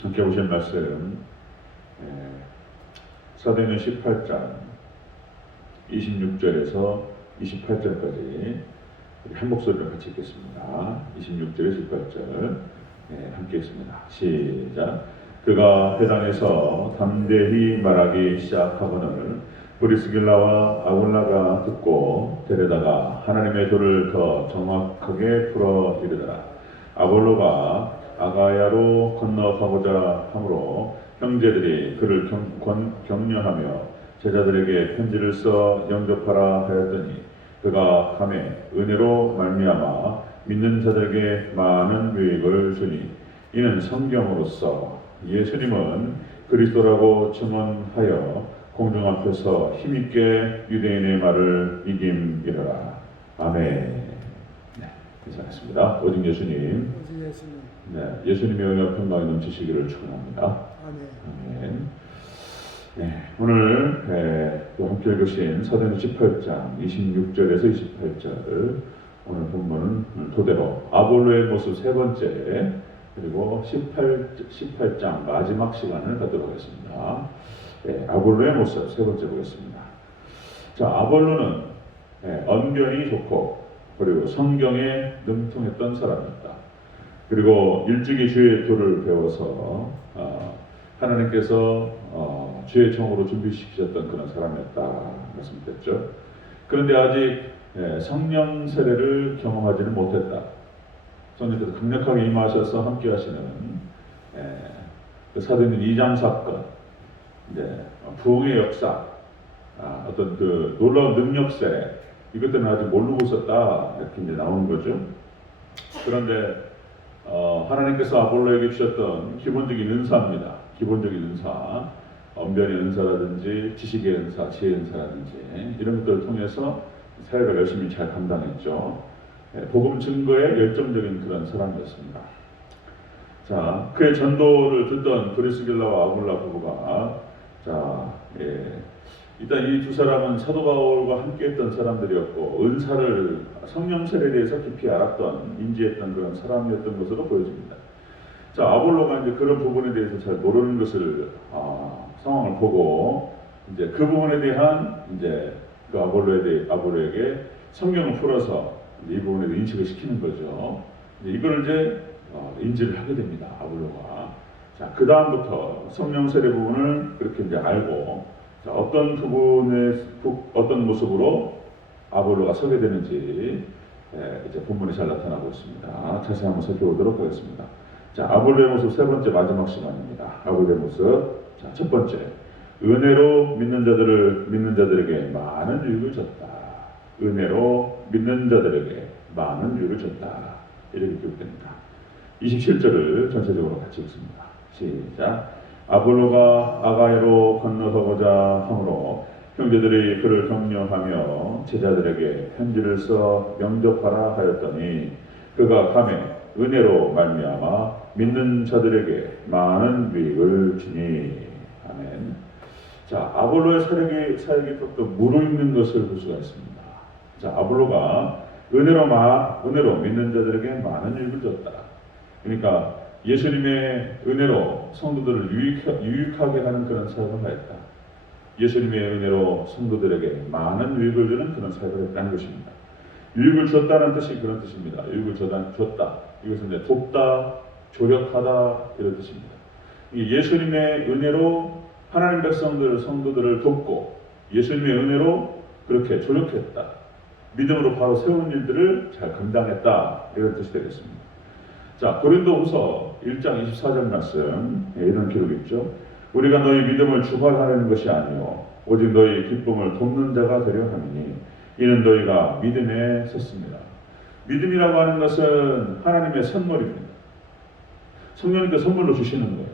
함께 보신 말씀 사도행전 18장 26절에서 28절까지 한 목소리로 같이 읽겠습니다. 26절에 18절 함께 읽습니다. 시작. 그가 회당에서 담대히 말하기 시작하거늘 브리스길라와 아굴라가 듣고 데려다가 하나님의 도를 더 정확하게 풀어 이르더라. 아볼로가 아가야로 건너가고자 하므로 형제들이 그를 격려하며 제자들에게 편지를 써 영접하라 하였더니 그가 감에 은혜로 말미암아 믿는 자들에게 많은 유익을 주니 이는 성경으로서 예수님은 그리스도라고 증언하여 공중 앞에서 힘있게 유대인의 말을 이김이러라. 아멘. 인사했습니다. 오직 예수님. 네, 예수님의 은혜와 평강이 넘치시기를 축원합니다. 아멘. 네, 오늘 또 함께 읽으신 사도행전 18장 26절에서 28절 오늘 본문은 토대로 아볼로의 모습 세 번째 그리고 18장 마지막 시간을 갖도록 하겠습니다. 네, 아볼로의 모습 세 번째 보겠습니다. 자, 아볼로는 언변이 좋고 그리고 성경에 능통했던 사람이었다. 그리고 일찍이 주의 도를 배워서 하나님께서 주의 종으로 준비시키셨던 그런 사람이었다 말씀드렸죠. 그런데 아직 성령 세례를 경험하지는 못했다. 성령께서 강력하게 임하셔서 함께하시는 그 사도행전 2장 사건, 부흥의 역사, 어떤 그 놀라운 능력 세례 이것들은 아직 모르고 있었다 이렇게 이제 나오는 거죠. 그런데 하나님께서 아볼로에게 주셨던 기본적인 은사입니다. 기본적인 은사, 언변의 은사라든지 지식의 은사, 지혜의 은사라든지 이런 것들을 통해서 사역을 열심히 잘 감당했죠. 복음 증거에 열정적인 그런 사람이었습니다. 자, 그의 전도를 듣던 브리스길라와 아굴라 부부가 일단 이 두 사람은 사도 바울과 함께했던 사람들이었고 은사를 성령 세례에 대해서 깊이 알았던 인지했던 그런 사람이었던 것으로 보여집니다. 자, 아볼로가 이제 그런 부분에 대해서 잘 모르는 것을 상황을 보고 이제 그 부분에 대한 이제 그 아볼로에게 성경을 풀어서 이 부분에 대해 인식을 시키는 거죠. 이걸 이제 인지를 하게 됩니다. 아볼로가. 자, 그 다음부터 성령 세례 부분을 그렇게 이제 알고. 자, 어떤 부분에 어떤 모습으로 아볼로가 서게 되는지 이제 본문에 잘 나타나고 있습니다. 자세히 한번 살펴보도록 하겠습니다. 자, 아볼로의 모습 세 번째 마지막 시간입니다. 아볼로의 모습. 자, 첫 번째, 은혜로 믿는 자들에게 많은 유익을 줬다. 은혜로 믿는 자들에게 많은 유익을 줬다. 이렇게 기록됩니다. 27절을 전체적으로 같이 읽습니다. 시작. 아볼로가 아가야로 건너서고자 하므로 형제들이 그를 격려하며 제자들에게 편지를 써 영접하라 하였더니 그가 감에 은혜로 말미암아 믿는 자들에게 많은 유익을 주니. 아멘. 자, 아볼로의 사역이 또 무르익는 것을 볼 수가 있습니다. 자, 아볼로가 은혜로 믿는 자들에게 많은 유익을 줬다. 그러니까 예수님의 은혜로 성도들을 유익하게 하는 그런 사역을 하였다. 예수님의 은혜로 성도들에게 많은 유익을 주는 그런 사역을 했다는 것입니다. 유익을 줬다는 뜻이 그런 뜻입니다. 유익을 줬다. 이것은 이제 돕다, 조력하다 이런 뜻입니다. 예수님의 은혜로 하나님 성도들을 돕고 예수님의 은혜로 그렇게 조력했다. 믿음으로 바로 세운 일들을 잘 감당했다. 이런 뜻이 되겠습니다. 자, 고린도후서 1장 24절 말씀 이런 기록이 있죠. 우리가 너희 믿음을 주관하려는 것이 아니요 오직 너희 기쁨을 돕는 자가 되려 함이니 이는 너희가 믿음에 섰습니다. 믿음이라고 하는 것은 하나님의 선물입니다. 성령님께 선물로 주시는 거예요.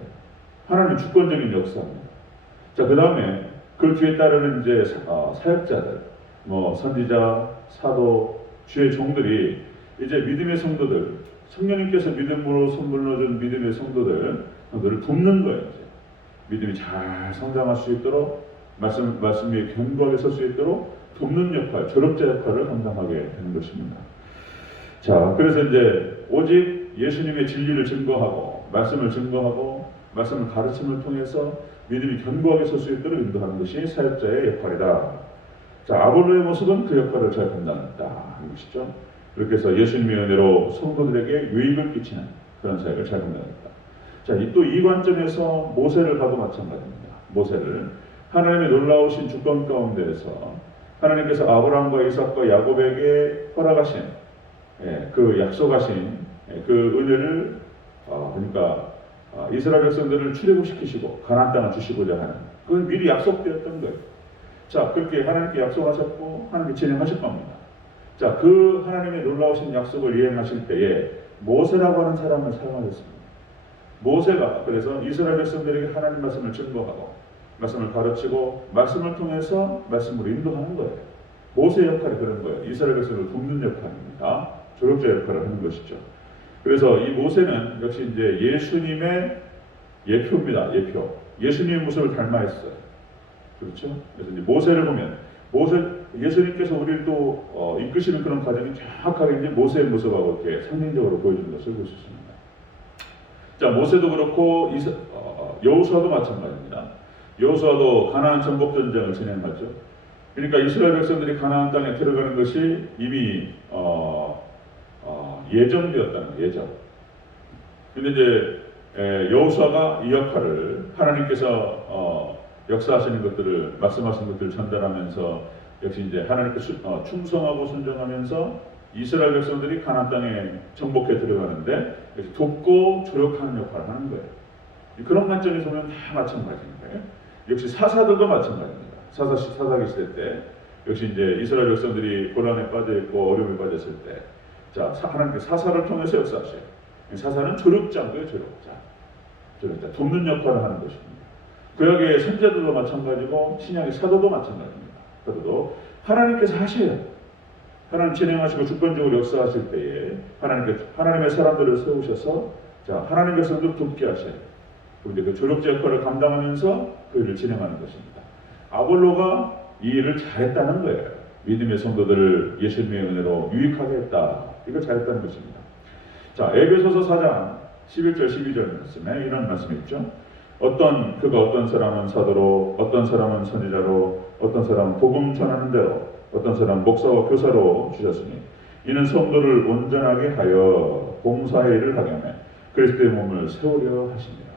하나님의 주권적인 역사입니다. 자, 그 다음에 그 뒤에 따르는 이제 사역자들, 선지자, 사도, 주의 종들이 이제 믿음의 성도들, 성령님께서 믿음으로 선물로 준 믿음의 성도들을 돕는 거예요. 이제. 믿음이 잘 성장할 수 있도록 말씀 위에 견고하게 설 수 있도록 돕는 역할, 조력자 역할을 감당하게 되는 것입니다. 자, 그래서 이제 오직 예수님의 진리를 증거하고 말씀을 증거하고 말씀을 가르침을 통해서 믿음이 견고하게 설 수 있도록 인도하는 것이 사역자의 역할이다. 자, 아볼로의 모습은 그 역할을 잘 감당했다. 이것이죠. 그렇게 해서 예수님의 은혜로 성도들에게 유익을 끼치는 그런 사역을 잘 감당했다. 자, 또 이 관점에서 모세를 봐도 마찬가지입니다. 모세를 하나님의 놀라우신 주권 가운데에서 하나님께서 아브라함과 이삭과 야곱에게 허락하신 그 약속하신 그 은혜를 그러니까 이스라엘 백성들을 출애굽시키시고 가나안 땅을 주시고자 하는 그건 미리 약속되었던 거예요. 자, 그렇게 하나님께 약속하셨고 하나님께 진행하실 겁니다. 자, 그 하나님의 놀라우신 약속을 이행하실 때에 모세라고 하는 사람을 사용하셨습니다. 모세가 그래서 이스라엘 백성들에게 하나님 말씀을 증거하고 말씀을 가르치고 말씀을 통해서 말씀으로 인도하는 거예요. 모세의 역할이 그런 거예요. 이스라엘 백성을 돕는 역할입니다. 조력자 역할을 하는 것이죠. 그래서 이 모세는 역시 이제 예수님의 예표입니다. 예표. 예수님의 모습을 닮아 있어요. 그렇죠? 그래서 이제 모세를 보면 예수님께서 우리를 또 이끄시는 그런 과정이 정확하게 이제 모세의 모습하고 이렇게 상징적으로 보여주는 것을 볼 수 있습니다. 자, 모세도 그렇고 여호수아도 마찬가지입니다. 여호수아도 가나안 정복 전쟁을 진행하죠. 그러니까 이스라엘 백성들이 가나안 땅에 들어가는 것이 이미 예정되었다는 거예요. 예정. 근데 이제 여호수아가 이 역할을 하나님께서 역사하시는 것들을 말씀하신 것들을 전달하면서 역시 이제 하나님께 충성하고 순종하면서 이스라엘 백성들이 가나안 땅에 정복해 들어가는데 돕고 조력하는 역할을 하는 거예요. 그런 관점에서 보면 다 마찬가지인 거예요. 역시 사사들도 마찬가지입니다. 사사기 시대 때 역시 이제 이스라엘 백성들이 곤란에 빠져 있고 어려움에 빠졌을 때, 자, 하나님께 사사를 통해서 역사하셔요. 사사는 조력자인 거예요. 조력자, 돕는 역할을 하는 것입니다. 구약의 선지자들도 마찬가지고 신약의 사도도 마찬가지입니다. 사도도 하나님께서 하셔요. 하나님 진행하시고 주권적으로 역사하실 때에 하나님의 사람들을 세우셔서 자, 하나님 백성들 돕게 하셔요. 그런데 그 조력자 역할을 감당하면서 그 일을 진행하는 것입니다. 아볼로가 이 일을 잘했다는 거예요. 믿음의 성도들을 예수님의 은혜로 유익하게 했다. 이걸 잘했다는 것입니다. 자, 에베소서 4장 11절 12절 말씀에 이런 말씀이 있죠. 어떤 사람은 사도로, 어떤 사람은 선지자로, 어떤 사람은 복음 전하는 대로, 어떤 사람은 목사와 교사로 주셨으니 이는 성도를 온전하게 하여 봉사의 일을 하게 하며 그리스도의 몸을 세우려 하십니다.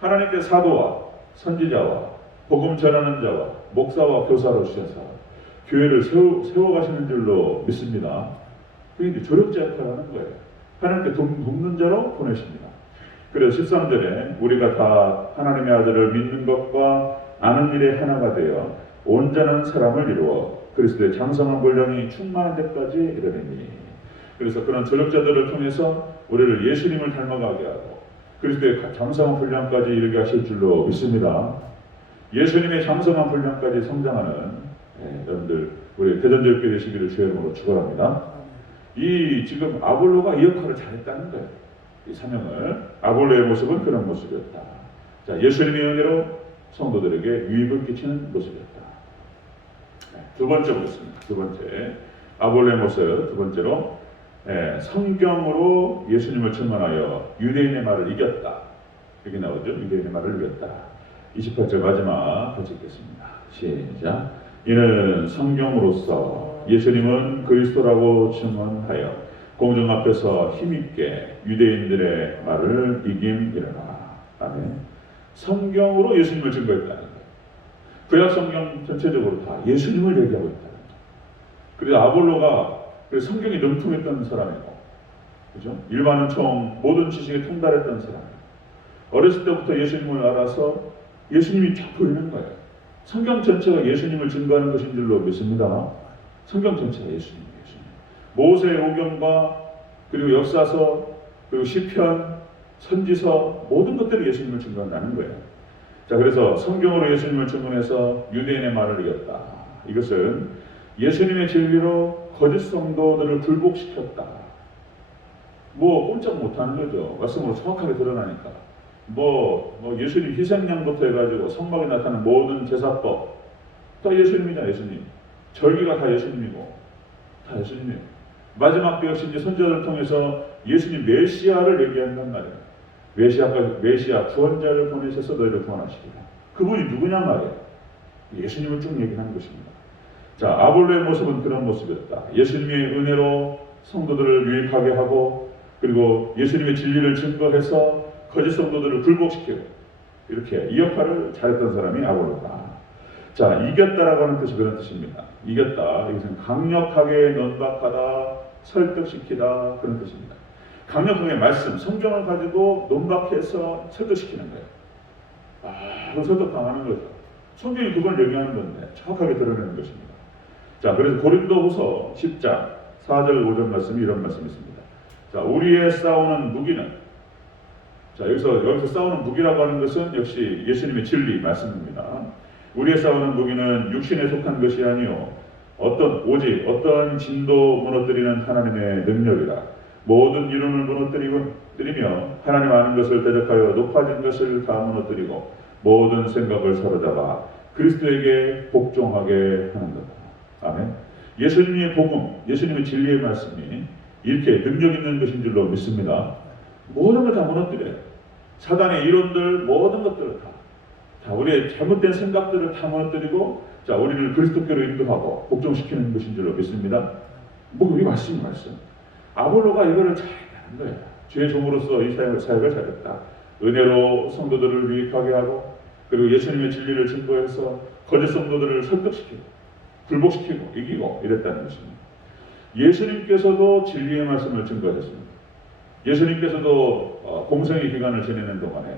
하나님께 사도와 선지자와 복음 전하는 자와 목사와 교사로 주셔서 교회를 세워가시는 줄로 믿습니다. 그게 조력자 역할을 하는 거예요. 하나님께 돕는 자로 보내십니다. 그래서 13절에 우리가 다 하나님의 아들을 믿는 것과 아는 일에 하나가 되어 온전한 사람을 이루어 그리스도의 장성한 분량이 충만한 데까지 이르리니. 그래서 그런 조력자들을 통해서 우리를 예수님을 닮아가게 하고 그리스도의 장성한 분량까지 이르게 하실 줄로 믿습니다. 예수님의 장성한 분량까지 성장하는 여러분들 우리 대전제육회 되시기를 주의 이름으로 축원합니다. 지금 아볼로가 이 역할을 잘했다는 거예요. 이 사명을 아볼로의 모습은 그런 모습이었다. 자, 예수님의 은혜로 성도들에게 유익을 끼치는 모습이었다. 두 번째 보겠습니다. 두 번째 아볼로의 모습 두 번째로 성경으로 예수님을 증언하여 유대인의 말을 이겼다. 여기 나오죠. 유대인의 말을 이겼다. 28절 마지막 같이 읽겠습니다. 시작. 이는 성경으로서 예수님은 그리스도라고 증언하여 공중 앞에서 힘있게 유대인들의 말을 이김이라라. 아멘. 성경으로 예수님을 증거했다는 거예요. 구약 성경 전체적으로 다 예수님을 얘기하고 있다는 거예요. 그래서 아볼로가 성경이 능통했던 사람이고, 그죠? 일반은총 모든 지식에 통달했던 사람이고, 어렸을 때부터 예수님을 알아서 예수님이 쫙 보이는 거예요. 성경 전체가 예수님을 증거하는 것인 줄로 믿습니다. 성경 전체가 예수님. 모세의 오경과 그리고 역사서 그리고 시편, 선지서 모든 것들이 예수님을 증거한다는 거예요. 자, 그래서 성경으로 예수님을 증언해서 유대인의 말을 이겼다. 이것은 예수님의 진리로 거짓 성도들을 굴복시켰다. 꼼짝 못하는 거죠. 말씀으로 정확하게 드러나니까. 예수님 희생양부터 해가지고 성막에 나타나는 모든 제사법 다 예수님이잖아요. 예수님. 절기가 다 예수님이고 다 예수님이에요. 마지막 때 역시 이제 선지자를 통해서 예수님 메시아를 얘기한단 말이에요. 메시아 구원자를 보내셔서 너희를 구원하시리라. 그분이 누구냐 말이에요. 예수님을 쭉 얘기하는 것입니다. 자, 아볼로의 모습은 그런 모습이었다. 예수님의 은혜로 성도들을 유익하게 하고, 그리고 예수님의 진리를 증거해서 거짓 성도들을 굴복시키고, 이렇게 이 역할을 잘했던 사람이 아볼로다. 자, 이겼다라고 하는 뜻이 그런 뜻입니다. 이겼다, 이것은 강력하게 논박하다, 설득시키다, 그런 뜻입니다. 강력하게 말씀, 성경을 가지고 논박해서 설득시키는 거예요. 그걸 설득당하는 거죠. 성경이 그걸 얘기하는 건데 정확하게 드러내는 것입니다. 자, 그래서 고린도후서 10장 4절 5절 말씀이 이런 말씀이 있습니다. 자, 우리의 싸우는 무기는, 자, 여기서 싸우는 무기라고 하는 것은 역시 예수님의 진리 말씀입니다. 우리의 싸우는 무기는 육신에 속한 것이 아니요 오직 어떠한 진도 무너뜨리는 하나님의 능력이라. 모든 이론을 무너뜨리며 하나님 아는 것을 대적하여 높아진 것을 다 무너뜨리고 모든 생각을 사로잡아 그리스도에게 복종하게 하는 것. 아멘. 예수님의 복음, 예수님의 진리의 말씀이 이렇게 능력 있는 것인 줄로 믿습니다. 모든 걸 다 무너뜨려요. 사단의 이론들, 모든 것들을 다 우리의 잘못된 생각들을 다 무너뜨리고, 자, 우리를 그리스도께로 인도하고 복종시키는 것인 줄로 믿습니다. 이 말씀. 아볼로가 이거를 잘 하는 거예요. 주의 종으로서 이 사역을 잘했다. 은혜로 성도들을 유익하게 하고, 그리고 예수님의 진리를 증거해서 거짓 성도들을 설득시키고, 굴복시키고, 이기고 이랬다는 것입니다. 예수님께서도 진리의 말씀을 증거하셨습니다. 예수님께서도 공생의 기간을 지내는 동안에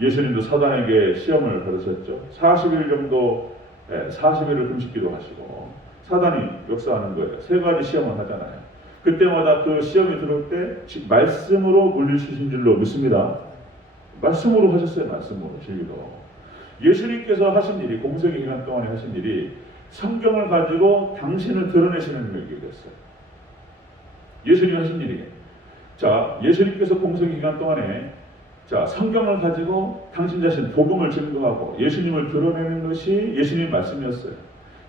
예수님도 사단에게 시험을 받으셨죠. 40일 정도, 40일을 금식기도 하시고, 사단이 역사하는 거예요. 세 가지 시험을 하잖아요. 그때마다 그 시험이 들어올 때 말씀으로 물리치신 줄로 믿습니다. 말씀으로 하셨어요. 말씀으로, 진리로. 예수님께서 하신 일이, 공생의 기간 동안에 하신 일이 성경을 가지고 당신을 드러내시는 일이 됐어요. 예수님이 하신 일이에요. 자, 예수님께서 공생의 기간 동안에, 자, 성경을 가지고 당신 자신 복음을 증거하고 예수님을 드러내는 것이 예수님의 말씀이었어요.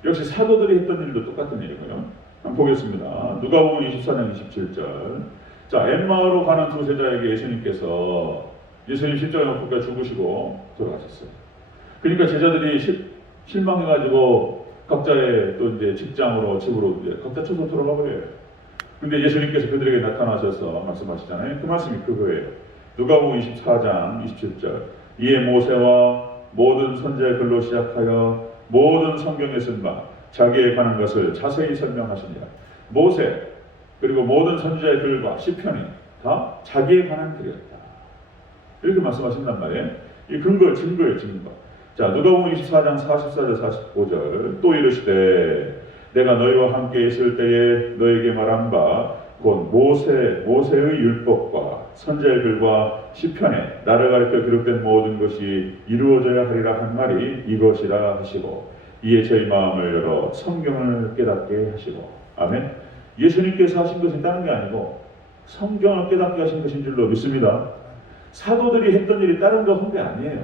역시 사도들이 했던 일도 똑같은 일이고요. 한번 보겠습니다. 누가복음 24장 27절. 자, 엠마오로 가는 두 제자에게 예수님께서, 예수님 십자가에 못 박혀 죽으시고 돌아가셨어요. 그러니까 제자들이 실망해가지고 각자의 또 이제 직장으로, 집으로 이제 각자 쳐서 돌아가 버려요. 근데 예수님께서 그들에게 나타나셔서 말씀하시잖아요. 그 말씀이 그거예요. 누가복음 24장 27절. 이에 모세와 모든 선지자의 글로 시작하여 모든 성경에 쓴 바 자기에 관한 것을 자세히 설명하시니라. 모세 그리고 모든 선지자의 글과 시편이 다 자기에 관한 글이었다. 이렇게 말씀하신단 말이에요. 이 증거예요. 자, 누가복음 24장 44절 45절. 또 이르시되 내가 너희와 함께 있을 때에 너에게 말한 바 곧 모세의 율법과 선지자의 글과 시편에 나를 가리켜 기록된 모든 것이 이루어져야 하리라 한 말이 이것이라 하시고, 이에 저희 마음을 열어 성경을 깨닫게 하시고. 아멘. 예수님께서 하신 것이 다른 게 아니고 성경을 깨닫게 하신 것인 줄로 믿습니다. 사도들이 했던 일이 다른 거 한 게 아니에요.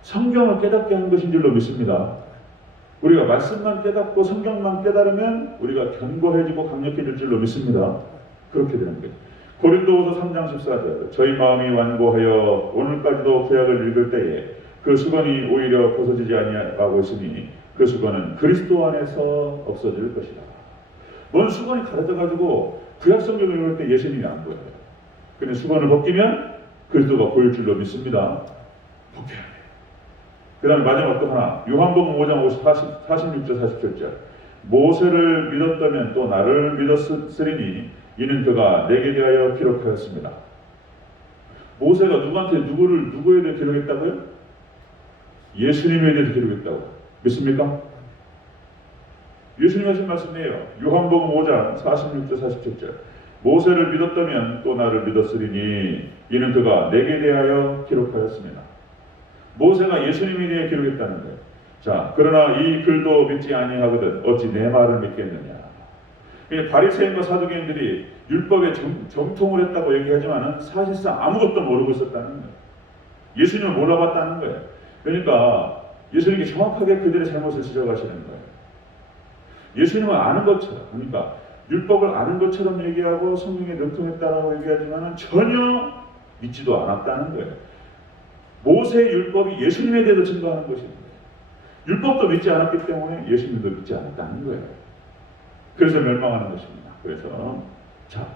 성경을 깨닫게 한 것인 줄로 믿습니다. 우리가 말씀만 깨닫고 성경만 깨달으면 우리가 견고해지고 강력해질 줄로 믿습니다. 그렇게 되는 거예요. 고린도후서 3장 14절. 저희 마음이 완고하여 오늘까지도 구약을 읽을 때에 그 수건이 오히려 벗어지지 아니하고 있으니 그 수건은 그리스도 안에서 없어질 것이다. 뭔 수건이 가려져가지고 구약 성경을 읽을 때 예수님이 안 보여요. 근데 수건을 벗기면 그리스도가 보일 줄로 믿습니다. 벗겨야 돼요. 그 다음에 마지막 또 하나, 요한복음 5장 46절 47절. 모세를 믿었다면 또 나를 믿었으리니 이는 그가 내게 대하여 기록하였습니다. 모세가 누구에 대해 기록했다고요? 예수님에 대해서 기록했다고 믿습니까? 예수님이 하신 말씀이에요. 요한복음 5장 46절 47절. 모세를 믿었다면 또 나를 믿었으리니 이는 그가 내게 대하여 기록하였습니다. 모세가 예수님에 대해 기록했다는 거예요. 자, 그러나 이 글도 믿지 아니하거든 어찌 내 말을 믿겠느냐. 바리새인과 사두개인들이 율법에 정통을 했다고 얘기하지만 사실상 아무것도 모르고 있었다는 거예요. 예수님을 몰라봤다는 거예요. 그러니까 예수님이 정확하게 그들의 잘못을 지적하시는 거예요. 예수님은 아는 것처럼, 그러니까 율법을 아는 것처럼 얘기하고 성경에 능통했다라고 얘기하지만 전혀 믿지도 않았다는 거예요. 모세 율법이 예수님에 대해서 증거하는 것입니다. 율법도 믿지 않았기 때문에 예수님도 믿지 않았다는 거예요. 그래서 멸망하는 것입니다. 그래서 자,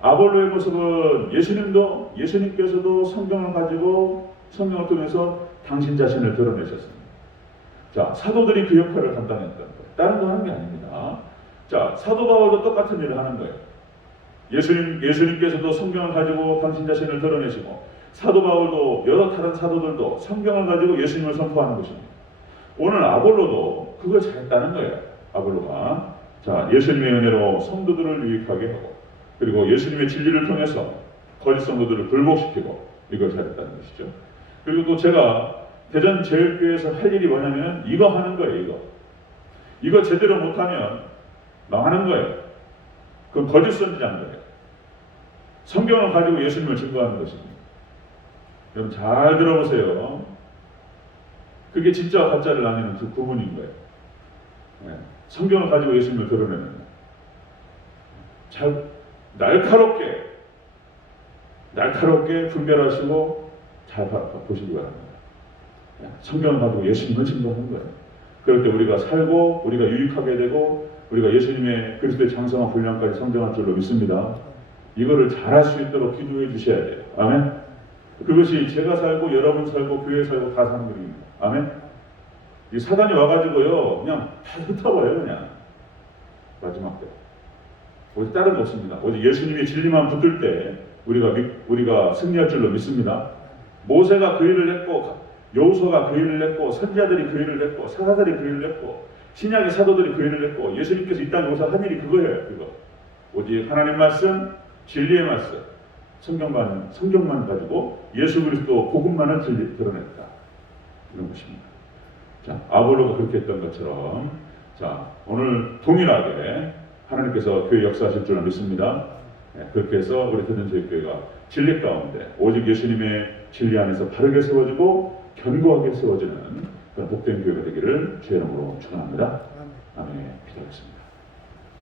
아볼로의 모습은 예수님께서도 성경을 가지고 성경을 통해서 당신 자신을 드러내셨습니다. 자, 사도들이 그 역할을 감당했던 거예요. 다른 거 하는 게 아닙니다. 자, 사도 바울도 똑같은 일을 하는 거예요. 예수님께서도 성경을 가지고 당신 자신을 드러내시고, 사도 바울도 여러 다른 사도들도 성경을 가지고 예수님을 선포하는 것입니다. 오늘 아볼로도 그걸 잘했다는 거예요. 아볼로가 자, 예수님의 은혜로 성도들을 유익하게 하고, 그리고 예수님의 진리를 통해서 거짓 성도들을 불복시키고, 이걸 잘했다는 것이죠. 그리고 또 제가 대전 제일교회에서 할 일이 뭐냐면 이거 하는 거예요. 이거 제대로 못하면 망하는 거예요. 그건 거짓 선지자인 거예요. 성경을 가지고 예수님을 증거하는 것입니다. 여러분 잘 들어보세요. 그게 진짜와 가짜를 나뉘는 그 구분인 거예요. 네. 성경을 가지고 예수님을 드러내는 거예요. 잘 날카롭게 분별하시고 잘 보시기 바랍니다. 성경을 가지고 예수님을 증거하는 거예요. 그럴 때 우리가 살고 우리가 유익하게 되고 우리가 예수님의 그리스도의 장성한 분량까지 성장할 줄로 믿습니다. 이거를 잘할 수 있도록 기도해 주셔야 돼요. 아멘. 그것이 제가 살고 여러분 살고 교회 살고 다 사는 일입니다. 아멘. 이 사단이 와가지고요 그냥 다 흩어버려요. 그냥 마지막 때 오직 다른 거 없습니다. 오직 예수님의 진리만 붙들 때 우리가 승리할 줄로 믿습니다. 모세가 그 일을 했고, 여호수아가 그 일을 했고, 선지자들이 그 일을 했고, 사사들이 그 일을 했고, 신약의 사도들이 그 일을 했고, 예수님께서 이 땅에 오셔서 한 일이 그거예요. 그거 오직 하나님 말씀, 진리의 말씀, 성경만 가지고 예수 그리스도 복음만을 드러냈다. 이런 것입니다. 자, 아볼로가 그렇게 했던 것처럼, 자, 오늘 동일하게 하나님께서 교회 역사하실 줄 믿습니다. 네, 그렇게 해서 우리 대전제일교회가 진리 가운데 오직 예수님의 진리 안에서 바르게 세워지고 견고하게 세워지는 그런 복된 교회가 되기를 주의 이름으로 축원합니다. 아멘. 기도하겠습니다.